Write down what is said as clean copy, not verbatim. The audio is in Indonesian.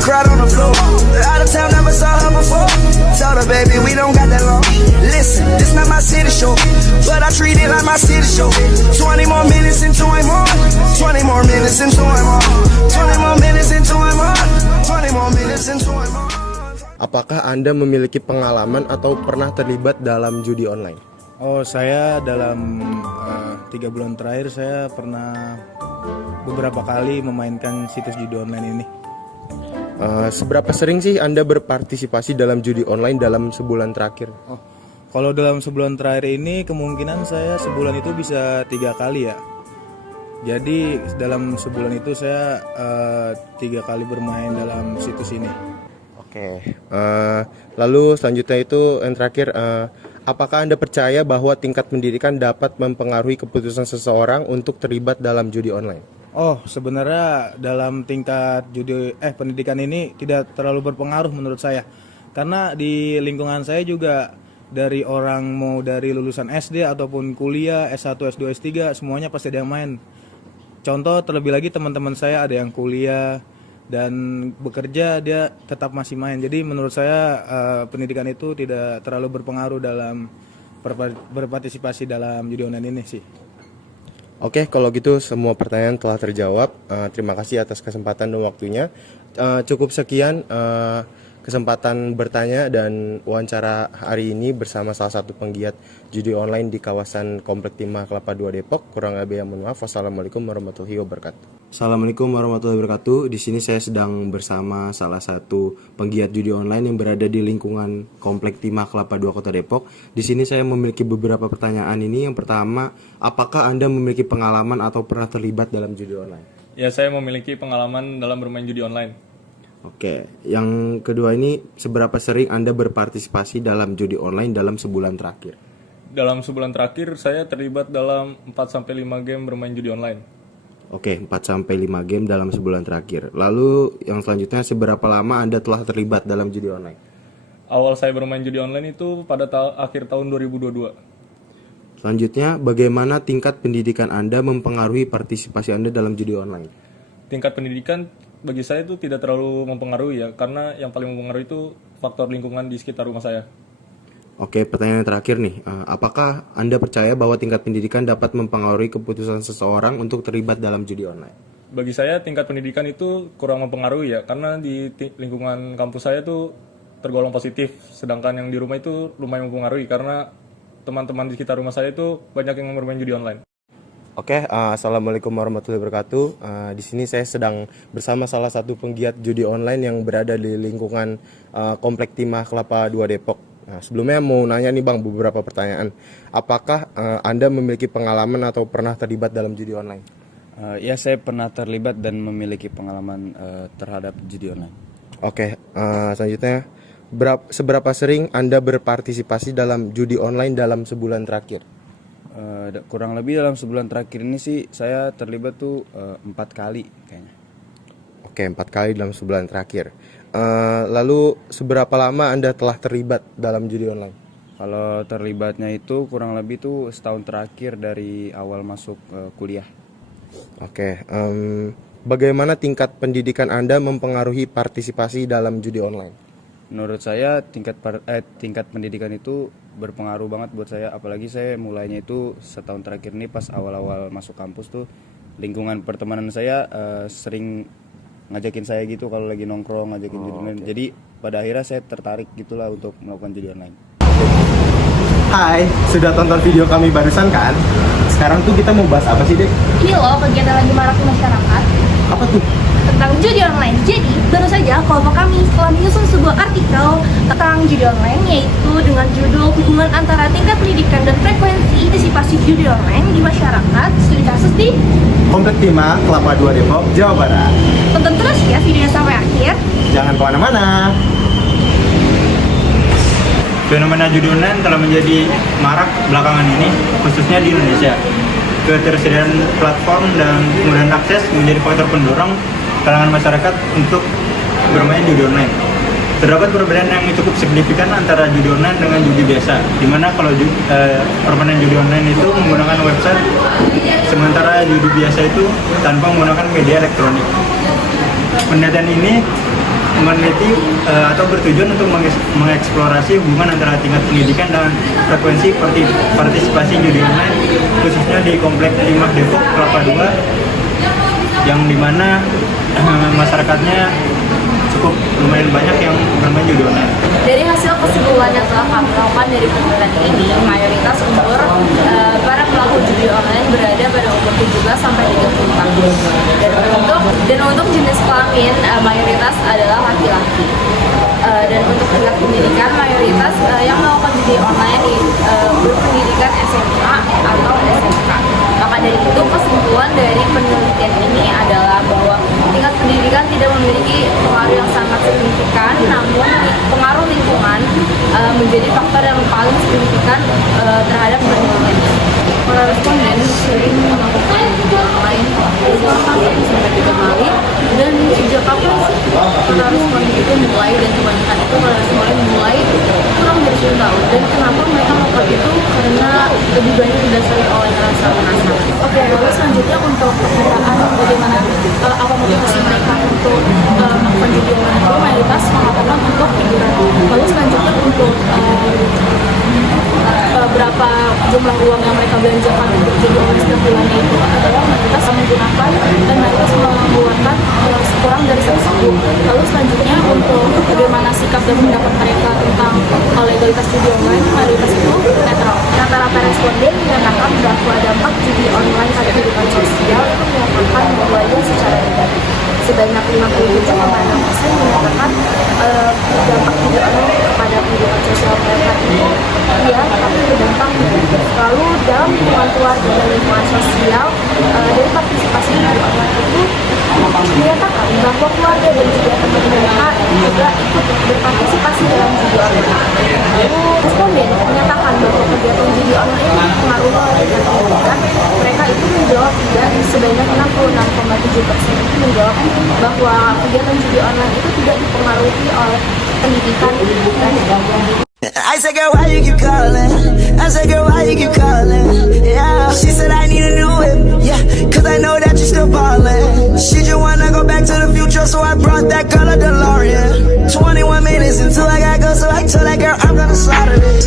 the crowd on the floor. Out of town, never saw her before. Tell her, baby, we don't got that long. Listen, this not my city show, but I treat it like my city show. 20 more minutes into I'm on. 20 more minutes into I'm on. 20 more minutes into I'm on. 20 more minutes into I'm on. Apakah Anda memiliki pengalaman atau pernah terlibat dalam judi online? Oh, saya dalam 3 bulan terakhir saya pernah beberapa kali memainkan situs judi online ini. Seberapa sering sih Anda berpartisipasi dalam judi online dalam sebulan terakhir? Oh, kalau dalam sebulan terakhir ini kemungkinan saya sebulan itu bisa 3 kali ya. Jadi dalam sebulan itu saya 3 kali bermain dalam situs ini. Oke. Lalu selanjutnya itu yang terakhir, apakah Anda percaya bahwa tingkat pendidikan dapat mempengaruhi keputusan seseorang untuk terlibat dalam judi online? Oh, sebenarnya dalam tingkat pendidikan ini tidak terlalu berpengaruh menurut saya. Karena di lingkungan saya juga dari orang mau dari lulusan SD ataupun kuliah, S1, S2, S3, semuanya pasti ada yang main. Contoh terlebih lagi teman-teman saya ada yang kuliah dan bekerja, dia tetap masih main. Jadi menurut saya pendidikan itu tidak terlalu berpengaruh dalam berpartisipasi dalam judi online ini sih. Oke, kalau gitu semua pertanyaan telah terjawab. Terima kasih atas kesempatan dan waktunya. Cukup sekian kesempatan bertanya dan wawancara hari ini bersama salah satu penggiat judi online di kawasan Komplek Timah Kelapa II Depok. Kurang lebih yang mohon maaf. Wassalamualaikum warahmatullahi wabarakatuh. Assalamualaikum warahmatullahi wabarakatuh. Di sini saya sedang bersama salah satu penggiat judi online yang berada di lingkungan Komplek Timah Kelapa II Kota Depok. Di sini saya memiliki beberapa pertanyaan ini. Yang pertama, apakah Anda memiliki pengalaman atau pernah terlibat dalam judi online? Ya, saya memiliki pengalaman dalam bermain judi online. Oke, yang kedua ini, seberapa sering Anda berpartisipasi dalam judi online dalam sebulan terakhir? Dalam sebulan terakhir, saya terlibat dalam 4-5 game bermain judi online. Oke, 4-5 game dalam sebulan terakhir. Lalu yang selanjutnya, seberapa lama Anda telah terlibat dalam judi online? Awal saya bermain judi online itu pada akhir tahun 2022. Selanjutnya, bagaimana tingkat pendidikan Anda mempengaruhi partisipasi Anda dalam judi online? Tingkat pendidikan bagi saya itu tidak terlalu mempengaruhi ya, karena yang paling mempengaruhi itu faktor lingkungan di sekitar rumah saya. Oke, pertanyaan terakhir nih, apakah Anda percaya bahwa tingkat pendidikan dapat mempengaruhi keputusan seseorang untuk terlibat dalam judi online? Bagi saya tingkat pendidikan itu kurang mempengaruhi ya, karena di lingkungan kampus saya itu tergolong positif, sedangkan yang di rumah itu lumayan mempengaruhi karena teman-teman di sekitar rumah saya itu banyak yang bermain judi online. Oke, assalamualaikum warahmatullahi wabarakatuh. Di sini saya sedang bersama salah satu penggiat judi online yang berada di lingkungan Komplek Timah Kelapa II Depok. Nah, sebelumnya mau nanya nih Bang beberapa pertanyaan. Apakah Anda memiliki pengalaman atau pernah terlibat dalam judi online? Ya, saya pernah terlibat dan memiliki pengalaman terhadap judi online. Oke, selanjutnya seberapa sering Anda berpartisipasi dalam judi online dalam sebulan terakhir? Kurang lebih dalam sebulan terakhir ini sih saya terlibat tuh 4 kali kayaknya. Oke, 4 kali dalam sebulan terakhir. Lalu seberapa lama Anda telah terlibat dalam judi online? Kalau terlibatnya itu kurang lebih tuh setahun terakhir dari awal masuk kuliah. Oke, bagaimana tingkat pendidikan Anda mempengaruhi partisipasi dalam judi online? Menurut saya tingkat pendidikan itu berpengaruh banget buat saya, apalagi saya mulainya itu setahun terakhir ini pas awal-awal masuk kampus tuh lingkungan pertemanan saya sering ngajakin saya gitu kalau lagi nongkrong ngajakin judi online. Jadi pada akhirnya saya tertarik gitulah untuk melakukan judi online. Hai, sudah tonton video kami barusan kan? Sekarang tuh kita mau bahas apa sih, Dek? Ini loh kegiatan lagi marak di masyarakat Apa tuh? tentang judi online. Jadi, baru saja kelompok kami telah menyusun sebuah artikel tentang judi online, yaitu dengan judul hubungan antara tingkat pendidikan dan frekuensi partisipasi judi online di masyarakat studi kasus di Komplek Timah Kelapa II Depok, Jawa Barat. Tonton terus ya videonya sampai akhir. Jangan kemana-mana. Fenomena judi online telah menjadi marak belakangan ini, khususnya di Indonesia. Ketersediaan platform dan kemudahan akses menjadi faktor pendorong kalangan masyarakat untuk bermain judi online. Terdapat perbedaan yang cukup signifikan antara judi online dengan judi biasa, di mana kalau permainan judi online itu menggunakan website, sementara judi biasa itu tanpa menggunakan media elektronik. Penelitian ini meneliti atau bertujuan untuk mengeksplorasi hubungan antara tingkat pendidikan dan frekuensi partisipasi judi online, khususnya di Komplek 5 Depok Kelapa II, yang dimana masyarakatnya cukup lumayan banyak yang bermain judi online. Dari hasil kesimpulan yang telah kami lakukan dari penelitian ini, mayoritas umur para pelaku judi online berada pada umur 17 sampai 30 tahun. Dan untuk jenis kelamin mayoritas adalah laki-laki. Dan untuk tingkat pendidikan mayoritas yang melakukan judi online berpendidikan SMA atau SMK. Maka dari itu kesimpulan dari penelitian ini adalah bahwa tingkat pendidikan tidak memiliki pengaruh yang sangat signifikan, namun pengaruh lingkungan menjadi faktor yang paling signifikan terhadap penelitian. Para responden sering melakukan judi online selama 1-3 kali. Dan sejak kapan sih para responden itu mulai, dan kebanyakan itu para responden mulai kurang dari 10 tahun. Dan kenapa mereka melakukan itu? Karena lebih banyak didasari oleh rasa penasaran. Oke, lalu selanjutnya untuk pertanyaan bagaimana apa motivasi mereka untuk melakukan judi online itu, mayoritas mengatakan untuk hiburan. Lalu selanjutnya untuk berapa jumlah uang yang mereka belanjakan untuk judi online setiap bulannya itu adalah mayoritas menggunakan dan mayoritas mengeluarkan kurang dari 1/10. Lalu selanjutnya untuk bagaimana sikap dan pendapat mereka tentang legalitas judi online, mayoritas itu netral. Rata-rata responden menyatakan bahwa dampak judi online pada kehidupan sosial itu menyatakan bahwanya secara negatif. Sebanyak 57,6% menyatakan dampak judi online kepada kehidupan sosial mereka itu iya, tapi berdampak negatif. Lalu dalam lingkungan keluarga dan lingkungan sosial dari partisipasi judi online itu menyatakan bahwa keluarga dan juga teman mereka juga ikut berpartisipasi dalam judi online. Lalu responden menyatakan bahwa kegiatan judi online itu mempengaruhi tingkat pendidikan. Mereka itu menjawab tidak, sebanyak 66,7% itu menjawab bahwa kegiatan judi online itu tidak dipengaruhi oleh pendidikan dan I said, girl, why you keep calling? I said, girl, why you keep calling? Yeah, she said, I need a new whip. Yeah, cause I know that you're still ballin'. She just wanna go back to the future, so I brought that girl a DeLorean. 21 minutes until I gotta go, so I told that girl I'm gonna slaughter it.